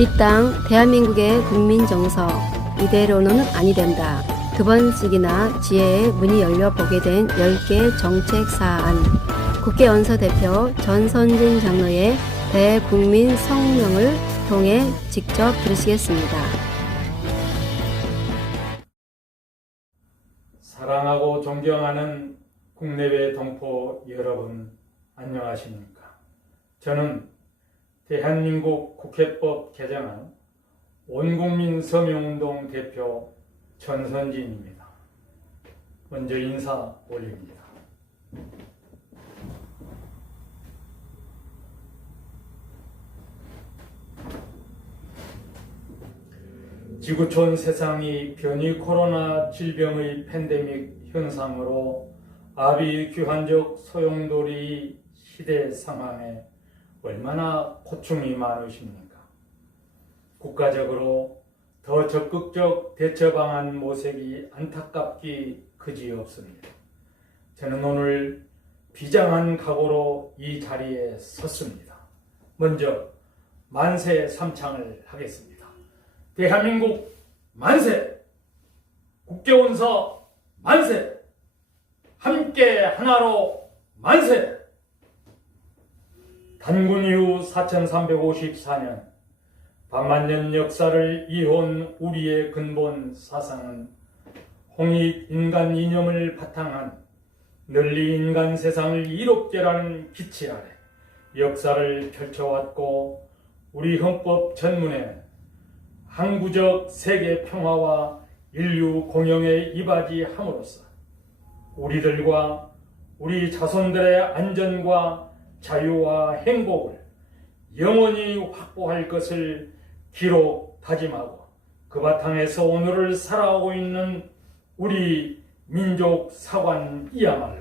이 땅 대한민국의 국민 정서 이대로는 아니 된다. 두 번씩이나 지혜의 문이 열려 보게 된 10개 정책 사안. 국회 원서대표 전선진 장로의 대국민 성명을 통해 직접 들으시겠습니다. 사랑하고 존경하는 국내외 동포 여러분, 안녕하십니까? 저는 대한민국 국회법 개정안 온국민 서명운동 대표 전선진입니다. 먼저 인사 올립니다. 지구촌 세상이 변이 코로나 질병의 팬데믹 현상으로 아비규환적 소용돌이 시대 상황에 얼마나 고충이 많으십니까? 국가적으로 더 적극적 대처 방안 모색이 안타깝기 그지없습니다. 저는 오늘 비장한 각오로 이 자리에 섰습니다. 먼저 만세 삼창을 하겠습니다. 대한민국 만세! 국제원서 만세! 함께 하나로 만세! 단군 이후 4354년 반만년 역사를 이어온 우리의 근본 사상은 홍익 인간 이념을 바탕한 널리 인간 세상을 이롭게라는 기치 아래 역사를 펼쳐왔고, 우리 헌법 전문에 항구적 세계 평화와 인류 공영에 이바지함으로써 우리들과 우리 자손들의 안전과 자유와 행복을 영원히 확보할 것을 기록 다짐하고, 그 바탕에서 오늘을 살아오고 있는 우리 민족 사관이야말로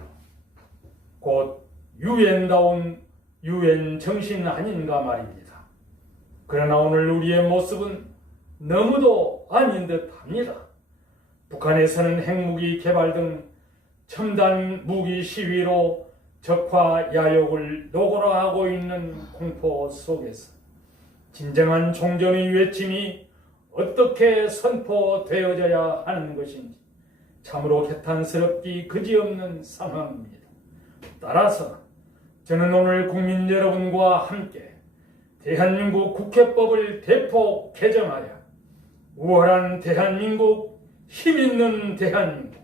곧 유엔다운 유엔 정신 아닌가 말입니다. 그러나 오늘 우리의 모습은 너무도 아닌 듯합니다. 북한에서는 핵무기 개발 등 첨단 무기 시위로 적화 야욕을 노골화하고 있는 공포 속에서 진정한 종전의 외침이 어떻게 선포되어져야 하는 것인지 참으로 개탄스럽기 그지없는 상황입니다. 따라서 저는 오늘 국민 여러분과 함께 대한민국 국회법을 대폭 개정하여 우월한 대한민국, 힘있는 대한민국,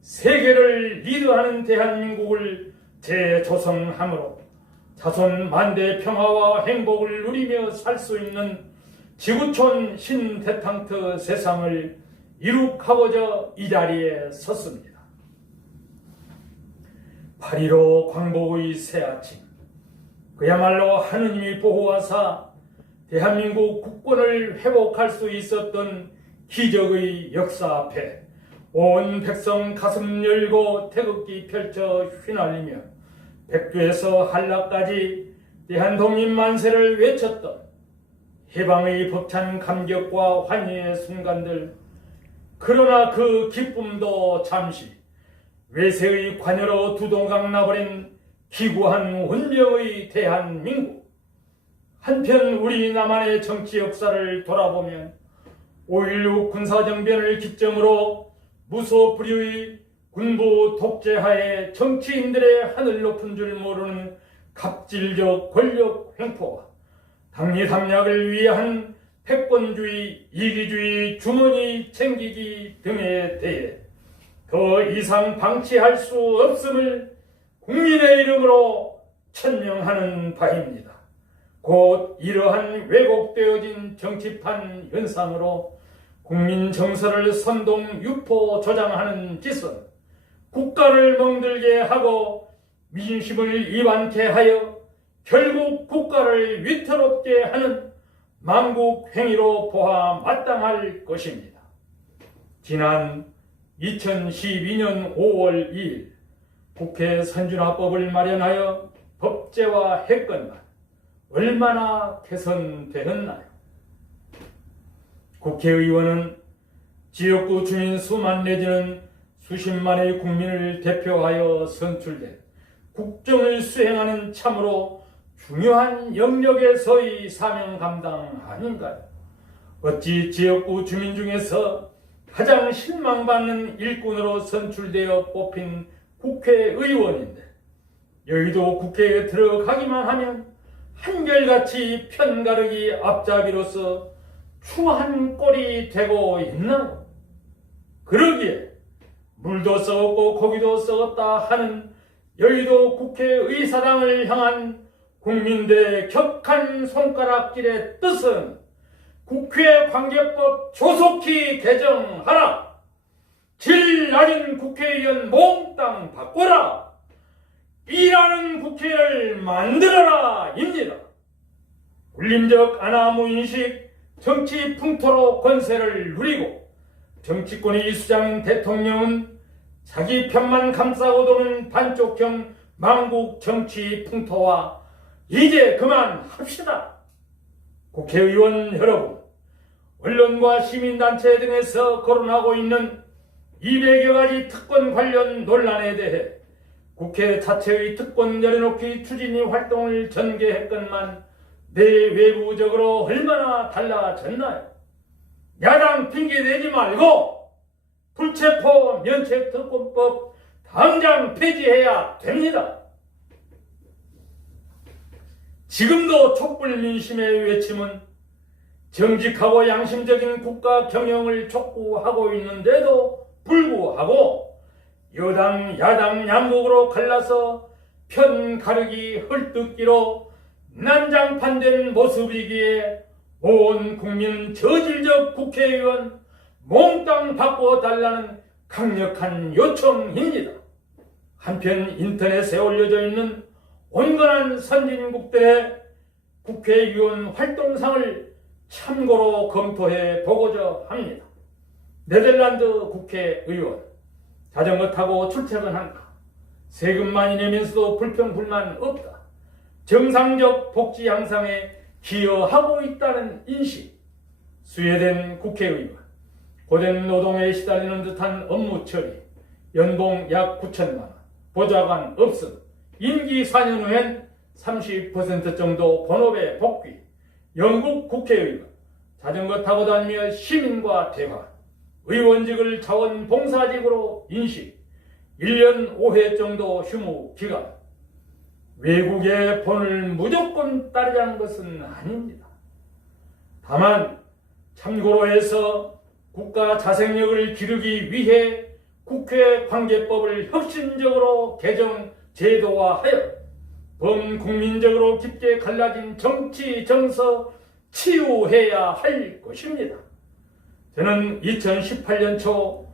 세계를 리드하는 대한민국을 재조성함으로 자손 만대 평화와 행복을 누리며 살 수 있는 지구촌 신대탕트 세상을 이룩하고자 이 자리에 섰습니다. 8.15 광복의 새아침, 그야말로 하느님이 보호하사 대한민국 국권을 회복할 수 있었던 기적의 역사 앞에 온 백성 가슴 열고 태극기 펼쳐 휘날리며 백두에서 한라까지 대한독립 만세를 외쳤던 해방의 벅찬 감격과 환희의 순간들, 그러나 그 기쁨도 잠시 외세의 관여로 두동강 나버린 기구한 운명의 대한민국. 한편 우리 남한의 정치 역사를 돌아보면 5.16 군사정변을 기점으로 무소불위의 군부 독재하에 정치인들의 하늘 높은 줄 모르는 갑질적 권력 횡포와 당리당략을 위한 패권주의, 이기주의, 주머니 챙기기 등에 대해 더 이상 방치할 수 없음을 국민의 이름으로 천명하는 바입니다. 곧 이러한 왜곡되어진 정치판 현상으로 국민 정서를 선동, 유포, 조장하는 짓은 국가를 멍들게 하고 민심을 이완케 하여 결국 국가를 위태롭게 하는 망국 행위로 보아 마땅할 것입니다. 지난 2012년 5월 2일 국회 선진화법을 마련하여 법제화했건만 얼마나 개선되었나요? 국회의원은 지역구 주민 수만 내지는 수십만의 국민을 대표하여 선출된 국정을 수행하는 참으로 중요한 영역에서의 사명 감당 아닌가요? 어찌 지역구 주민 중에서 가장 실망받는 일꾼으로 선출되어 뽑힌 국회의원인데 여의도 국회에 들어가기만 하면 한결같이 편가르기 앞잡이로서 추한 꼴이 되고 있나요? 그러기에 물도 썩었고 고기도 썩었다 하는 여의도 국회의사당을 향한 국민들의 격한 손가락질의 뜻은 국회관계법 조속히 개정하라. 질 나린 국회의원 몽땅 바꿔라. 일하는 국회를 만들어라 입니다. 군림적 아나무인식 정치 풍토로 권세를 누리고 정치권의 수장인 대통령은 자기 편만 감싸고 도는 반쪽형 망국 정치 풍토와 이제 그만합시다. 국회의원 여러분, 언론과 시민단체 등에서 거론하고 있는 200여 가지 특권 관련 논란에 대해 국회 자체의 특권 내려놓기 추진위 활동을 전개했건만 내외부적으로 얼마나 달라졌나요? 야당 핑계대지 말고 불체포 면책특권법 당장 폐지해야 됩니다. 지금도 촛불 민심의 외침은 정직하고 양심적인 국가 경영을 촉구하고 있는데도 불구하고 여당 야당 양극으로 갈라서 편 가르기 헐뜯기로 난장판된 모습이기에 온 국민 저질적 국회의원 몽땅 바꿔달라는 강력한 요청입니다. 한편 인터넷에 올려져 있는 온건한 선진국들의 국회의원 활동상을 참고로 검토해 보고자 합니다. 네덜란드 국회의원 자전거 타고 출퇴근한다. 세금 많이 내면서도 불평불만 없다. 정상적 복지 향상에 기여하고 있다는 인식. 스웨덴 국회의원 고된 노동에 시달리는 듯한 업무 처리, 연봉 약 9천만 원, 보좌관 없음, 임기 4년 후엔 30% 정도 본업에 복귀. 영국 국회의원 자전거 타고 다니며 시민과 대화, 의원직을 자원봉사직으로 인식, 1년 5회 정도 휴무 기간. 외국의 본을 무조건 따르자는 것은 아닙니다. 다만 참고로 해서 국가 자생력을 기르기 위해 국회관계법을 혁신적으로 개정 제도화하여 범국민적으로 깊게 갈라진 정치 정서 치유해야 할 것입니다. 저는 2018년 초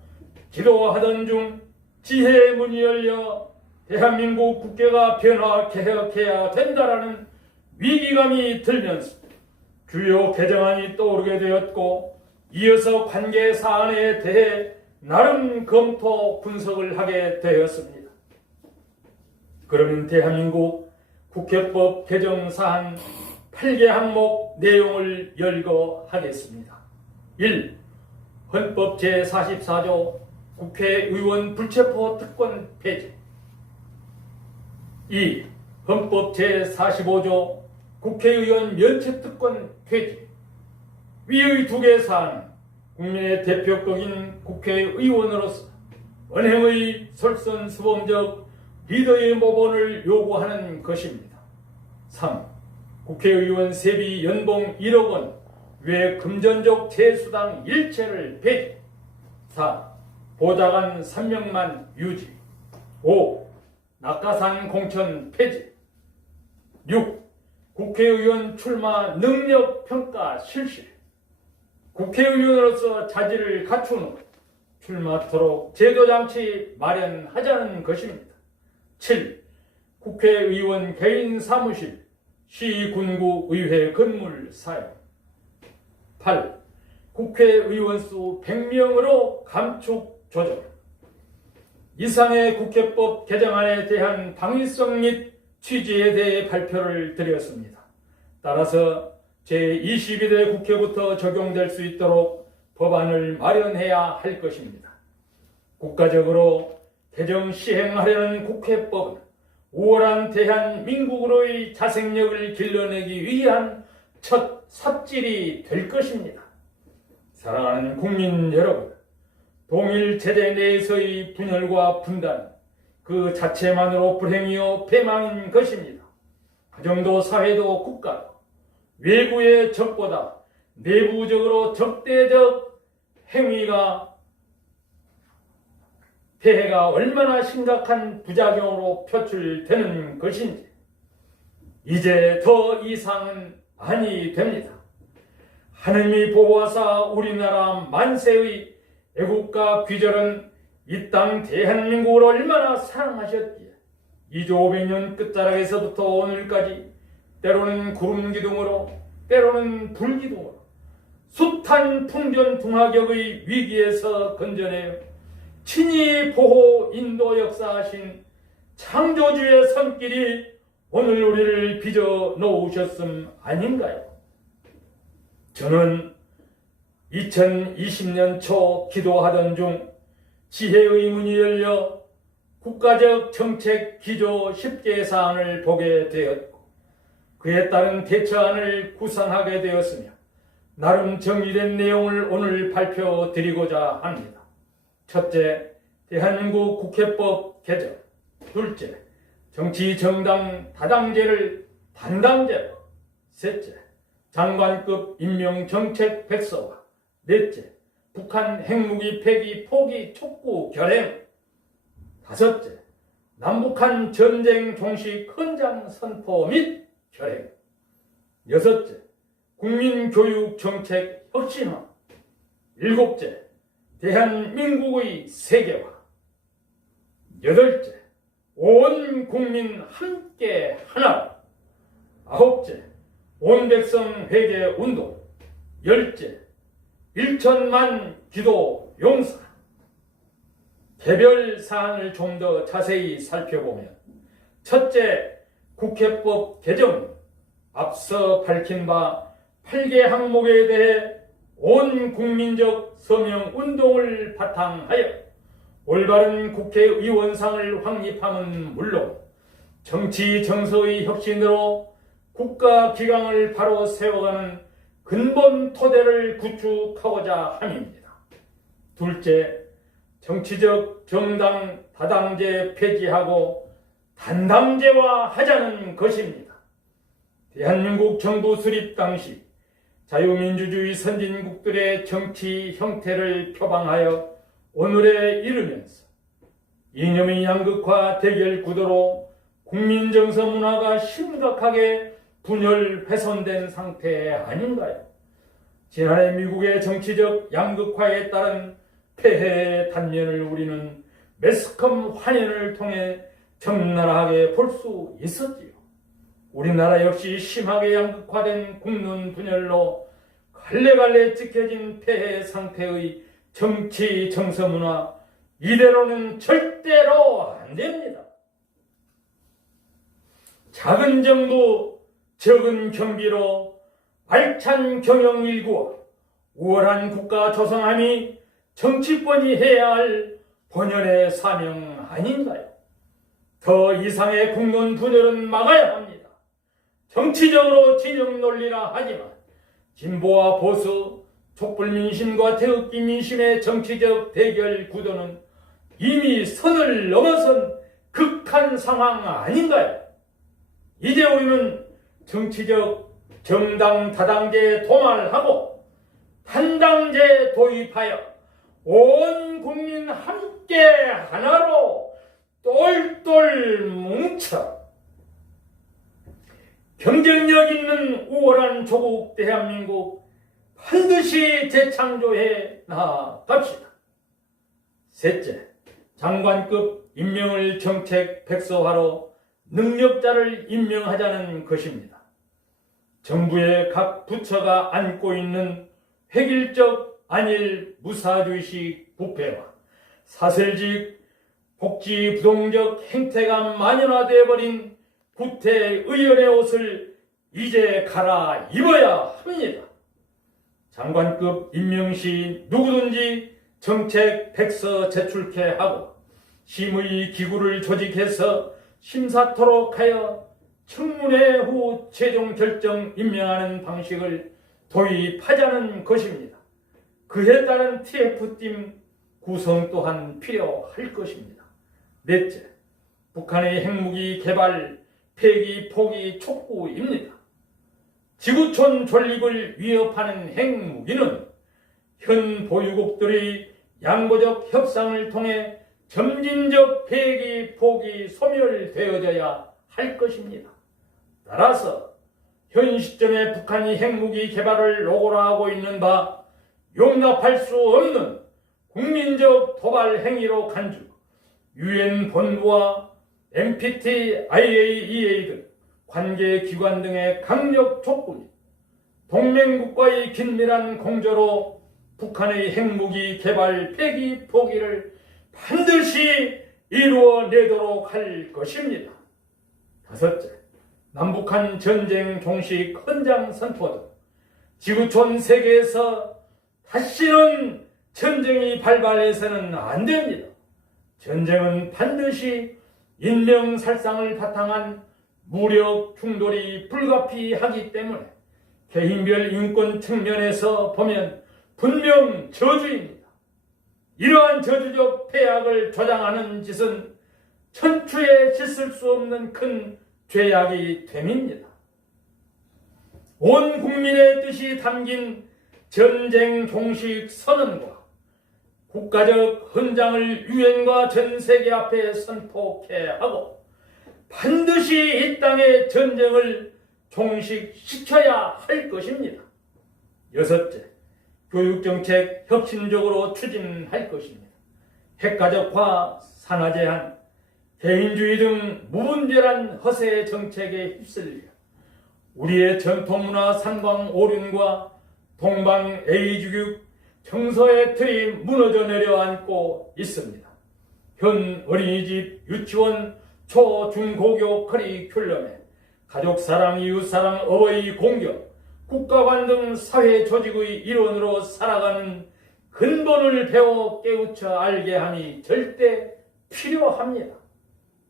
기도하던 중 지혜의 문이 열려 대한민국 국회가 변화 개혁해야 된다라는 위기감이 들면서 주요 개정안이 떠오르게 되었고 이어서 관계 사안에 대해 나름 검토 분석을 하게 되었습니다. 그러면 대한민국 국회법 개정 사안 8개 항목 내용을 열거하겠습니다. 1. 헌법 제44조 국회의원 불체포 특권 폐지. 2. 헌법 제45조 국회의원 면책특권 폐지. 위의 두 개 사안은 국민의 대표격인 국회의원으로서 언행의 솔선수범적 리더의 모본을 요구하는 것입니다. 3. 국회의원 세비 연봉 1억 원 외 금전적 재수당 일체를 폐지. 4. 보좌관 3명만 유지. 5. 낙하산 공천 폐지. 6. 국회의원 출마 능력 평가 실시. 국회의원으로서 자질을 갖춘 후 출마토록 제도장치 마련하자는 것입니다. 7. 국회의원 개인 사무실 시군구 의회 건물 사용. 8. 국회의원 수 100명으로 감축 조정. 이상의 국회법 개정안에 대한 당위성 및 취지에 대해 발표를 드렸습니다. 따라서 제22대 국회부터 적용될 수 있도록 법안을 마련해야 할 것입니다. 국가적으로 개정 시행하려는 국회법은 우월한 대한민국으로의 자생력을 길러내기 위한 첫 삽질이 될 것입니다. 사랑하는 국민 여러분, 동일 체제 내에서의 분열과 분단, 그 자체만으로 불행이요 패망인 것입니다. 가정도 사회도 국가도 외부의 적보다 내부적으로 적대적 행위가 폐해가 얼마나 심각한 부작용으로 표출되는 것인지 이제 더 이상은 아니 됩니다. 하느님이 보호하사 우리나라 만세의 애국가 귀절은 이 땅 대한민국을 얼마나 사랑하셨기에 2조 500년 끝자락에서부터 오늘까지 때로는 구름기둥으로 때로는 불기둥으로 숱한 풍전등화격의 위기에서 건져내어 친히 보호 인도 역사하신 창조주의 손길이 오늘 우리를 빚어 놓으셨음 아닌가요? 저는 2020년 초 기도하던 중 지혜의 문이 열려 국가적 정책 기조 10개 사안을 보게 되었고 그에 따른 대처안을 구상하게 되었으며 나름 정리된 내용을 오늘 발표드리고자 합니다. 첫째, 대한민국 국회법 개정. 둘째, 정치정당 다당제를 단당제로. 셋째, 장관급 임명정책 백서화. 넷째, 북한 핵무기 폐기 포기 촉구 결행. 다섯째, 남북한 전쟁 종식 헌장 선포 및 결행. 여섯째, 국민교육정책 혁신화. 일곱째, 대한민국의 세계화. 여덟째, 온 국민 함께 하나로. 아홉째, 온 백성 회개 운동. 열째, 1천만 기도 용사. 개별 사안을 좀 더 자세히 살펴보면 첫째, 국회법 개정. 앞서 밝힌 바 8개 항목에 대해 온 국민적 서명 운동을 바탕하여 올바른 국회의원상을 확립함은 물론 정치 정서의 혁신으로 국가 기강을 바로 세워가는 근본 토대를 구축하고자 함입니다. 둘째, 정치적 정당 다당제 폐지하고 단당제화하자는 것입니다. 대한민국 정부 수립 당시 자유민주주의 선진국들의 정치 형태를 표방하여 오늘에 이르면서 이념의 양극화 대결 구도로 국민정서 문화가 심각하게 분열 훼손된 상태 아닌가요? 지난해 미국의 정치적 양극화에 따른 폐해의 단면을 우리는 매스컴 환연을 통해 적나라하게 볼 수 있었지요. 우리나라 역시 심하게 양극화된 국론 분열로 갈래갈래 찢겨진 폐해 상태의 정치 정서 문화, 이대로는 절대로 안 됩니다. 작은 정부, 적은 경비로 알찬 경영 일구와 우월한 국가 조성함이 정치권이 해야 할 본연의 사명 아닌가요? 더 이상의 국론 분열은 막아야 합니다. 정치적으로 진영 논리라 하지만 진보와 보수, 촛불민심과 태극기 민심의 정치적 대결 구도는 이미 선을 넘어선 극한 상황 아닌가요? 이제 우리는 정치적 정당 다당제 도말하고 단당제 도입하여 온 국민 함께 하나로 똘똘 뭉쳐 경쟁력 있는 우월한 조국 대한민국 반드시 재창조해 나갑시다. 셋째, 장관급 임명을 정책 백서화로 능력자를 임명하자는 것입니다. 정부의 각 부처가 안고 있는 획일적 안일 무사주의식 부패와 사설직 복지 부동적 행태가 만연화되어버린 구태의원의 옷을 이제 갈아입어야 합니다. 장관급 임명 시 누구든지 정책 백서 제출케 하고 심의 기구를 조직해서 심사토록 하여 청문회 후 최종 결정 임명하는 방식을 도입하자는 것입니다. 그에 따른 TF팀 구성 또한 필요할 것입니다. 넷째, 북한의 핵무기 개발, 폐기, 포기 촉구입니다. 지구촌 존립을 위협하는 핵무기는 현 보유국들의 양보적 협상을 통해 점진적 폐기, 포기, 소멸되어져야 할 것입니다. 따라서 현 시점에 북한이 핵무기 개발을 노골화하고 있는 바 용납할 수 없는 국민적 도발 행위로 간주, UN 본부와 NPT, IAEA 등 관계기관 등의 강력 촉구 및 동맹국과의 긴밀한 공조로 북한의 핵무기 개발, 폐기, 포기를 반드시 이루어내도록 할 것입니다. 다섯째, 남북한 전쟁 종식 헌장 선포 등 지구촌 세계에서 다시는 전쟁이 발발해서는 안 됩니다. 전쟁은 반드시 인명살상을 바탕한 무력 충돌이 불가피하기 때문에 개인별 인권 측면에서 보면 분명 저주입니다. 이러한 저주적 폐악을 조장하는 짓은 천추에 씻을 수 없는 큰 죄악이 됨입니다. 온 국민의 뜻이 담긴 전쟁 종식 선언과 국가적 헌장을 유엔과 전 세계 앞에 선포케 하고 반드시 이 땅의 전쟁을 종식시켜야 할 것입니다. 여섯째, 교육정책 혁신적으로 추진할 것입니다. 핵가족화, 산화제한, 개인주의 등 무분별한 허세 정책에 휩쓸려 우리의 전통문화 상방오륜과 동방 A주교 정서의 틀이 무너져 내려앉고 있습니다. 현 어린이집, 유치원, 초, 중, 고교 커리큘럼에 가족사랑, 이웃사랑, 어버이 공격, 국가관 등 사회 조직의 일원으로 살아가는 근본을 배워 깨우쳐 알게 함이 절대 필요합니다.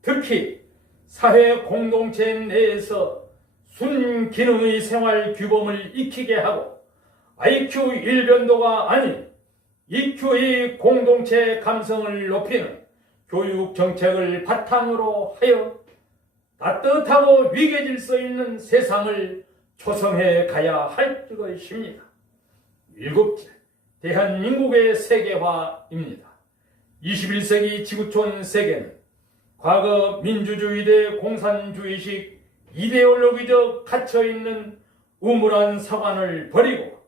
특히 사회 공동체 내에서 순기능의 생활 규범을 익히게 하고 IQ 일변도가 아닌 EQ의 공동체 감성을 높이는 교육 정책을 바탕으로 하여 따뜻하고 위계 질서 있는 세상을 조성해 가야 할 것입니다. 일곱째, 대한민국의 세계화입니다. 21세기 지구촌 세계는 과거 민주주의 대 공산주의식 이데올로기적 갇혀있는 우물한 사관을 버리고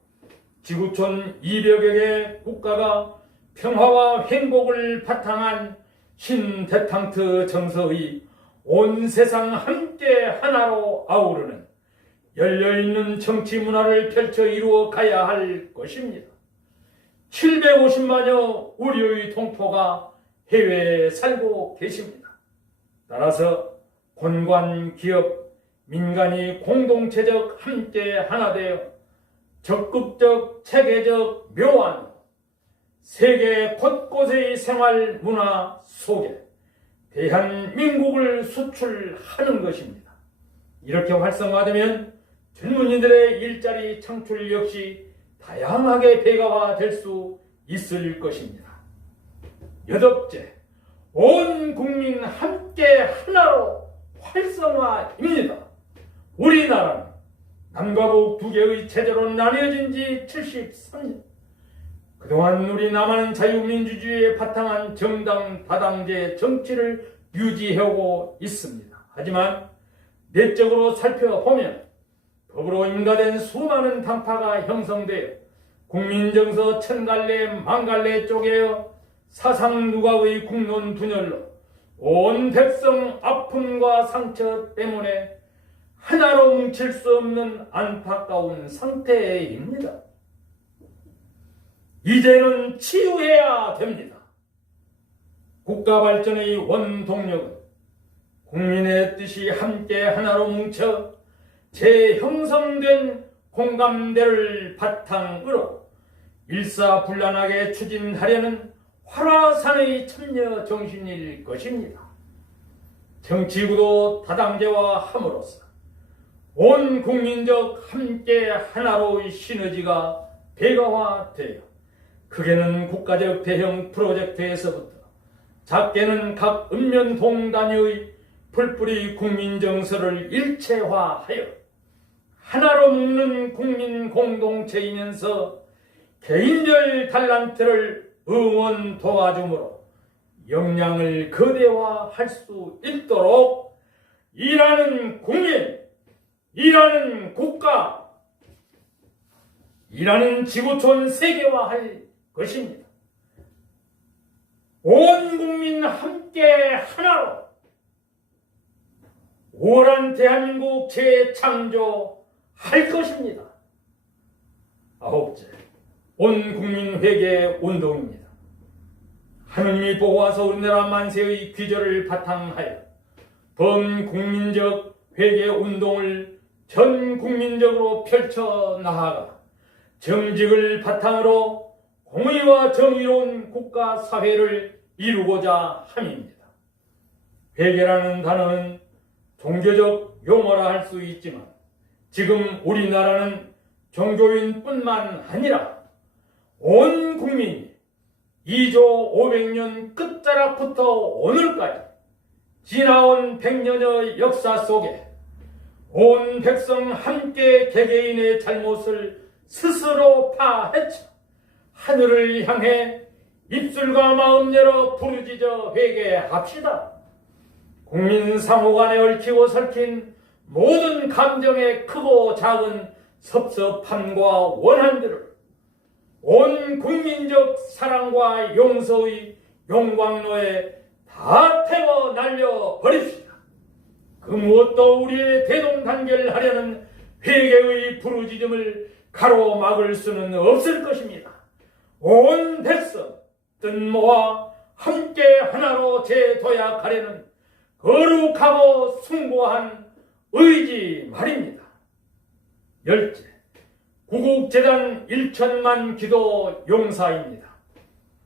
지구촌 200여 개 국가가 평화와 행복을 바탕한 신대탕트 정서의 온 세상 함께 하나로 아우르는 열려있는 정치 문화를 펼쳐 이루어 가야 할 것입니다. 750만여 우리의 동포가 해외에 살고 계십니다. 따라서 권관, 기업, 민간이 공동체적 함께 하나 되어 적극적, 체계적 묘안, 세계 곳곳의 생활 문화 속에 대한민국을 수출하는 것입니다. 이렇게 활성화되면 젊은이들의 일자리 창출 역시 다양하게 배가화될 수 있을 것입니다. 여덟째, 온 국민 함께 하나로 활성화입니다. 우리나라는 남과 북 두 개의 체제로 나뉘어진 지 73년. 그동안 우리 남한은 자유민주주의에 바탕한 정당 다당제 정치를 유지하고 있습니다. 하지만 내적으로 살펴보면 법으로 인가된 수많은 당파가 형성되어 국민정서 천갈래 만갈래 쪼개어 사상 누각의 국론 분열로 온 백성 아픔과 상처 때문에 하나로 뭉칠 수 없는 안타까운 상태입니다. 이제는 치유해야 됩니다. 국가 발전의 원동력은 국민의 뜻이 함께 하나로 뭉쳐 재형성된 공감대를 바탕으로 일사불란하게 추진하려는 활화산의 참여 정신일 것입니다. 정치구도 다당제와 함으로써 온 국민적 함께 하나로의 시너지가 배가화되어 크게는 국가적 대형 프로젝트에서부터 작게는 각 읍면 단위의 풀뿌리 국민정서를 일체화하여 하나로 묶는 국민 공동체이면서 개인별 달란트를 응원 도와줌으로 역량을 거대화할 수 있도록 일하는 국민, 일하는 국가, 일하는 지구촌 세계화할 것입니다. 온 국민 함께 하나로 우월한 대한민국 재창조할 것입니다. 아홉째, 온 국민 회개 운동입니다. 하느님이 보고와서 우리나라 만세의 귀절을 바탕하여 범국민적 회개 운동을 전 국민적으로 펼쳐 나아가 정직을 바탕으로 공의와 정의로운 국가 사회를 이루고자 함입니다. 회개라는 단어는 종교적 용어라 할 수 있지만 지금 우리나라는 종교인뿐만 아니라 온 국민이 2조 500년 끝자락부터 오늘까지 지나온 100년의 역사 속에 온 백성 함께 개개인의 잘못을 스스로 파헤쳐 하늘을 향해 입술과 마음 열어 부르짖어 회개합시다. 국민 상호 간에 얽히고 설킨 모든 감정의 크고 작은 섭섭함과 원한들을 온 국민적 사랑과 용서의 용광로에 다 태워 날려버립시다. 그 무엇도 우리의 대동단결하려는 회개의 부르짖음을 가로막을 수는 없을 것입니다. 온 백성 뜻모아 함께 하나로 재도약하려는 거룩하고 숭고한 의지 말입니다. 열째, 구국재단 1천만 기도 용사입니다.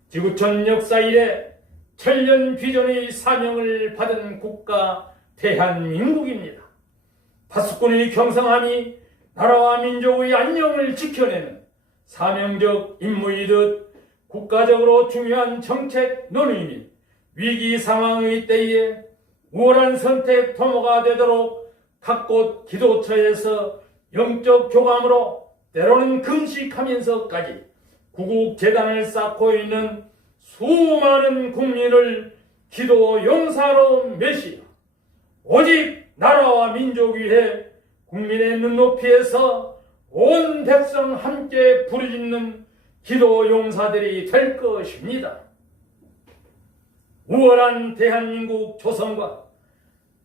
지구촌 역사 이래 천년 비전의 사명을 받은 국가 대한민국입니다. 파수꾼의 경성함이 나라와 민족의 안녕을 지켜내는 사명적 임무이듯 국가적으로 중요한 정책 논의 및 위기 상황의 때에 우월한 선택 도모가 되도록 각곳 기도처에서 영적 교감으로 때로는 금식하면서까지 구국재단을 쌓고 있는 수많은 국민을 기도 용사로 메시어 오직 나라와 민족 위해 국민의 눈높이에서 온 백성 함께 부르짖는 기도 용사들이 될 것입니다. 우월한 대한민국 조성과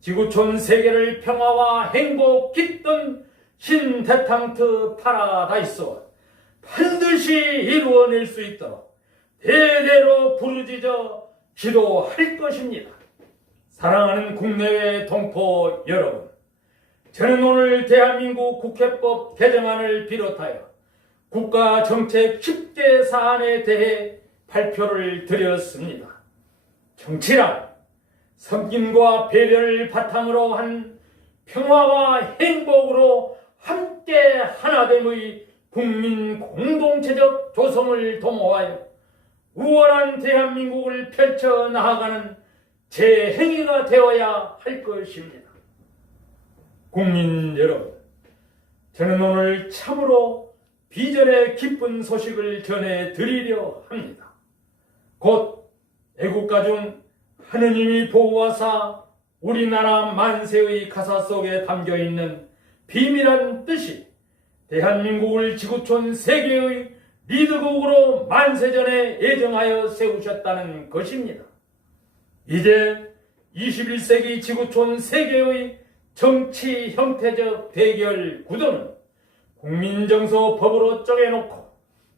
지구촌 세계를 평화와 행복 깃든 신대탕트 파라다이스와 반드시 이루어낼 수 있도록 대대로 부르짖어 기도할 것입니다. 사랑하는 국내외 동포 여러분, 저는 오늘 대한민국 국회법 개정안을 비롯하여 국가정책 10개 사안에 대해 발표를 드렸습니다. 정치란 섬김과 배려를 바탕으로 한 평화와 행복으로 함께 하나됨의 국민 공동체적 조성을 도모하여 우월한 대한민국을 펼쳐 나아가는 재행위가 되어야 할 것입니다. 국민 여러분, 저는 오늘 참으로 비전의 기쁜 소식을 전해드리려 합니다. 곧 애국가 중 하느님이 보호하사 우리나라 만세의 가사 속에 담겨있는 비밀한 뜻이 대한민국을 지구촌 세계의 리드국으로 만세전에 예정하여 세우셨다는 것입니다. 이제 21세기 지구촌 세계의 정치 형태적 대결 구도는 국민정서 법으로 쪼개놓고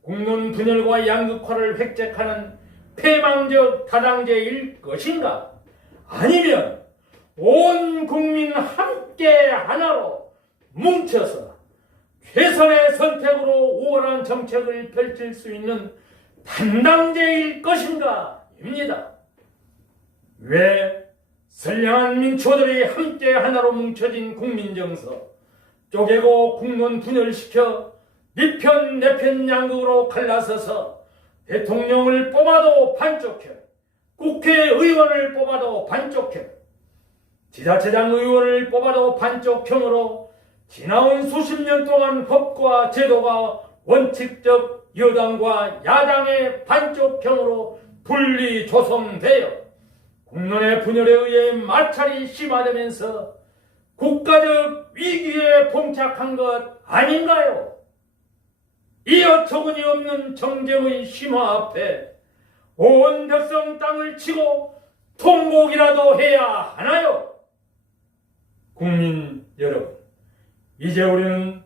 국론 분열과 양극화를 획책하는 폐망적 다당제일 것인가? 아니면 온 국민 함께 하나로 뭉쳐서 최선의 선택으로 우월한 정책을 펼칠 수 있는 단당제일 것인가? 입니다. 왜 선량한 민초들이 함께 하나로 뭉쳐진 국민정서, 쪼개고 국론 분열시켜 니편 내편 양극으로 갈라서서 대통령을 뽑아도 반쪽형, 국회의원을 뽑아도 반쪽형, 지자체장 의원을 뽑아도 반쪽형으로 지나온 수십 년 동안 법과 제도가 원칙적 여당과 야당의 반쪽형으로 분리 조성되어 국론의 분열에 의해 마찰이 심화되면서 국가적 위기에 봉착한 것 아닌가요? 이 어처구니 없는 정쟁의 심화 앞에 온 백성 땅을 치고 통곡이라도 해야 하나요? 국민 여러분, 이제 우리는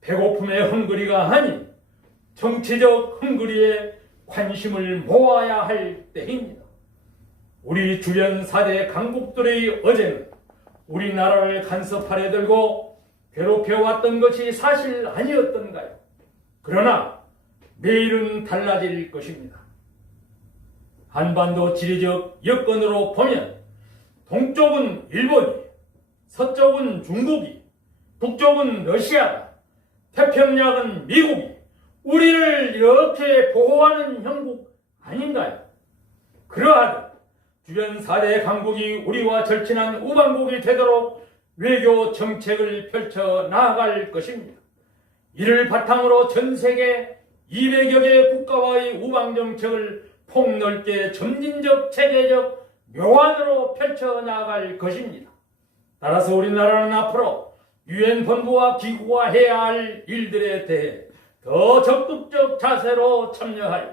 배고픔의 헝그리가 아닌 정치적 헝그리에 관심을 모아야 할 때입니다. 우리 주변 4대 강국들의 어제는 우리나라를 간섭하려 들고 괴롭혀왔던 것이 사실 아니었던가요? 그러나 내일은 달라질 것입니다. 한반도 지리적 여건으로 보면 동쪽은 일본이, 서쪽은 중국이, 북쪽은 러시아가, 태평양은 미국이 우리를 이렇게 보호하는 형국 아닌가요? 그러하듯 주변 4대 강국이 우리와 절친한 우방국이 되도록 외교 정책을 펼쳐 나아갈 것입니다. 이를 바탕으로 전 세계 200여 개 국가와의 우방 정책을 폭넓게 점진적 체계적 묘안으로 펼쳐 나아갈 것입니다. 따라서 우리나라는 앞으로 유엔 본부와 기구가 해야 할 일들에 대해 더 적극적 자세로 참여하여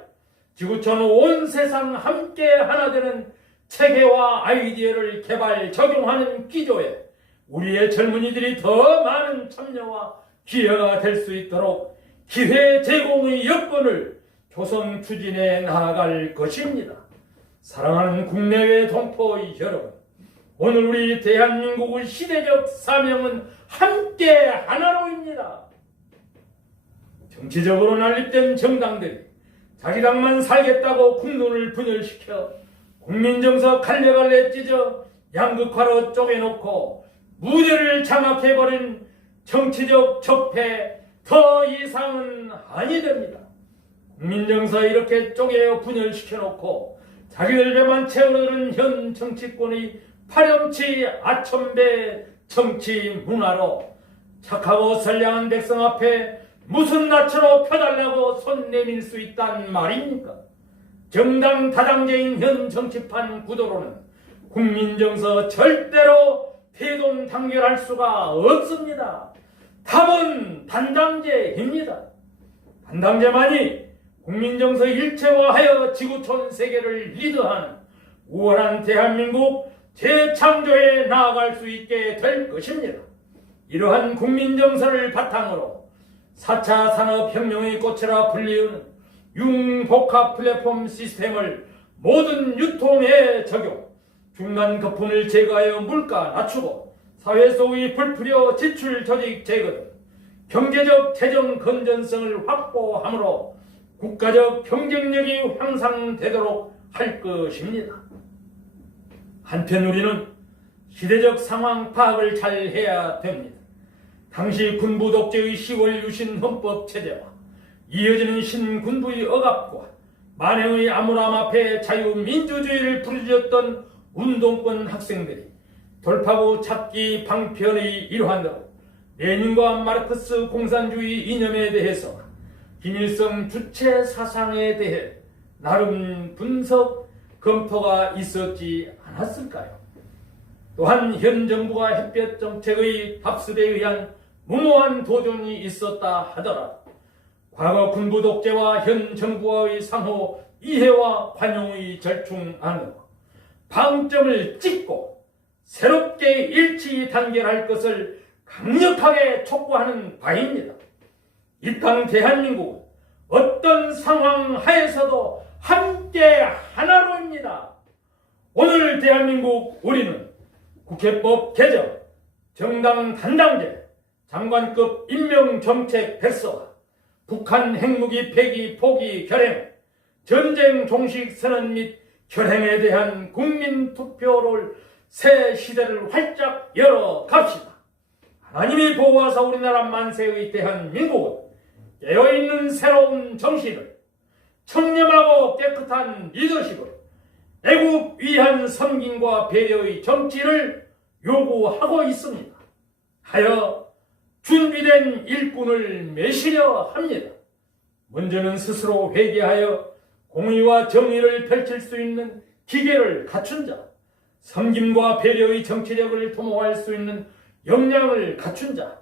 지구촌 온 세상 함께 하나 되는 체계와 아이디어를 개발 적용하는 기조에 우리의 젊은이들이 더 많은 참여와 기회가 될 수 있도록 기회 제공의 여건을 조성 추진해 나아갈 것입니다. 사랑하는 국내외 동포 여러분, 오늘 우리 대한민국의 시대적 사명은 함께 하나로입니다. 정치적으로 난립된 정당들이 자기 당만 살겠다고 국론을 분열시켜 국민정서 갈래갈래 찢어 양극화로 쪼개놓고 무대를 장악해버린 정치적 적폐 더 이상은 아니 됩니다. 국민정서 이렇게 쪼개 분열시켜놓고 자기들 배만 채우려는 현 정치권의 파렴치 아첨배 정치 문화로 착하고 선량한 백성 앞에 무슨 낯으로 펴달라고 손 내밀 수 있단 말입니까? 정당 다당제인 현 정치판 구도로는 국민정서 절대로 대동단결할 수가 없습니다. 답은 단당제입니다. 단당제만이 국민정서 일체화하여 지구촌 세계를 리드하는 우월한 대한민국 재창조에 나아갈 수 있게 될 것입니다. 이러한 국민정서를 바탕으로 4차 산업혁명의 꽃이라 불리우는 융복합 플랫폼 시스템을 모든 유통에 적용, 중간 거품을 제거하여 물가 낮추고 사회 속의 불필요 지출 조직 제거 등 경제적 재정 건전성을 확보함으로 국가적 경쟁력이 향상되도록 할 것입니다. 한편 우리는 시대적 상황 파악을 잘 해야 됩니다. 당시 군부 독재의 10월 유신 헌법 체제와 이어지는 신군부의 억압과 만행의 암울함 앞에 자유민주주의를 부르짖었던 운동권 학생들이 돌파구 찾기 방편의 일환으로 레닌과 마르크스 공산주의 이념에 대해서 김일성 주체 사상에 대해 나름 분석, 검토가 있었지 않았을까요? 또한 현 정부가 햇볕 정책의 답습에 의한 무모한 도전이 있었다 하더라도 과거 군부 독재와 현 정부와의 상호 이해와 관용의 절충 안으로 방점을 찍고 새롭게 일치 단결할 것을 강력하게 촉구하는 바입니다. 이 땅 대한민국은 어떤 상황 하에서도 함께 하나로입니다. 오늘 대한민국 우리는 국회법 개정, 정당 단당제, 장관급 임명정책 백서와 북한 핵무기 폐기 포기 결행, 전쟁 종식 선언 및 결행에 대한 국민투표를 새 시대를 활짝 열어 갑시다. 하나님이 보호하사 우리나라 만세의 대한민국은 깨어있는 새로운 정신을, 청렴하고 깨끗한 리더십을, 애국 위한 섬김과 배려의 정치를 요구하고 있습니다. 하여 준비된 일꾼을 매시려 합니다. 먼저는 스스로 회개하여 공의와 정의를 펼칠 수 있는 기계를 갖춘 자, 섬김과 배려의 정치력을 도모할 수 있는 역량을 갖춘 자,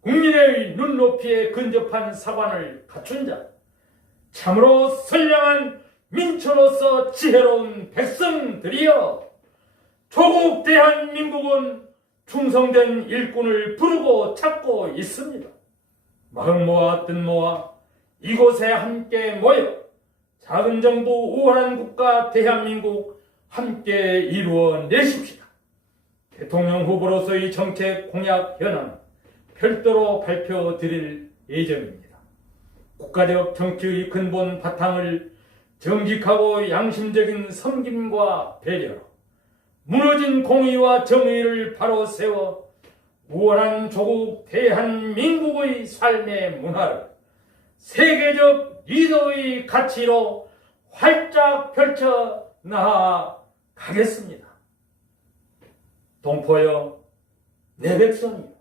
국민의 눈높이에 근접한 사관을 갖춘 자, 참으로 선량한 민초로서 지혜로운 백성들이여, 조국 대한민국은 충성된 일꾼을 부르고 찾고 있습니다. 마음 모아 뜻 모아 이곳에 함께 모여 작은 정부 우월한 국가 대한민국 함께 이루어내십시다. 대통령 후보로서의 정책 공약 현황 별도로 발표드릴 예정입니다. 국가적 정치의 근본 바탕을 정직하고 양심적인 섬김과 배려로, 무너진 공의와 정의를 바로 세워 우월한 조국 대한민국의 삶의 문화를 세계적 리더의 가치로 활짝 펼쳐 나아가겠습니다. 동포여, 내 백성이여,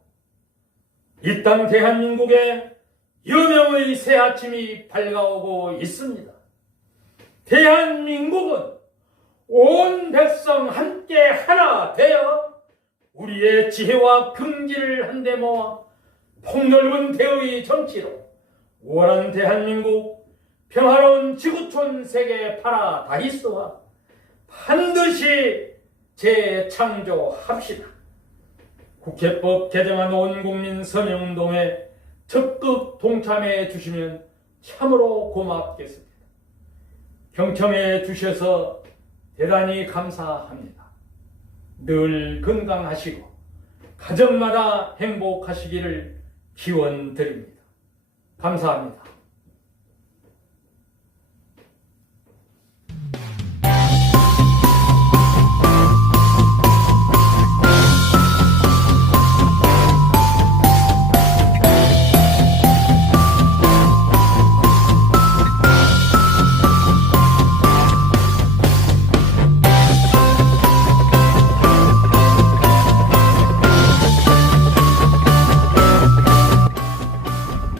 이 땅 대한민국에 여명의 새 아침이 밝아오고 있습니다. 대한민국은 온 백성 함께 하나 되어 우리의 지혜와 긍지를 한데 모아 폭넓은 대의 정치로 우월한 대한민국, 평화로운 지구촌 세계 파라다이스와 반드시 재창조합시다. 국회법 개정안 온국민 서명운동에 적극 동참해 주시면 참으로 고맙겠습니다. 경청해 주셔서 대단히 감사합니다. 늘 건강하시고 가정마다 행복하시기를 기원드립니다. 감사합니다.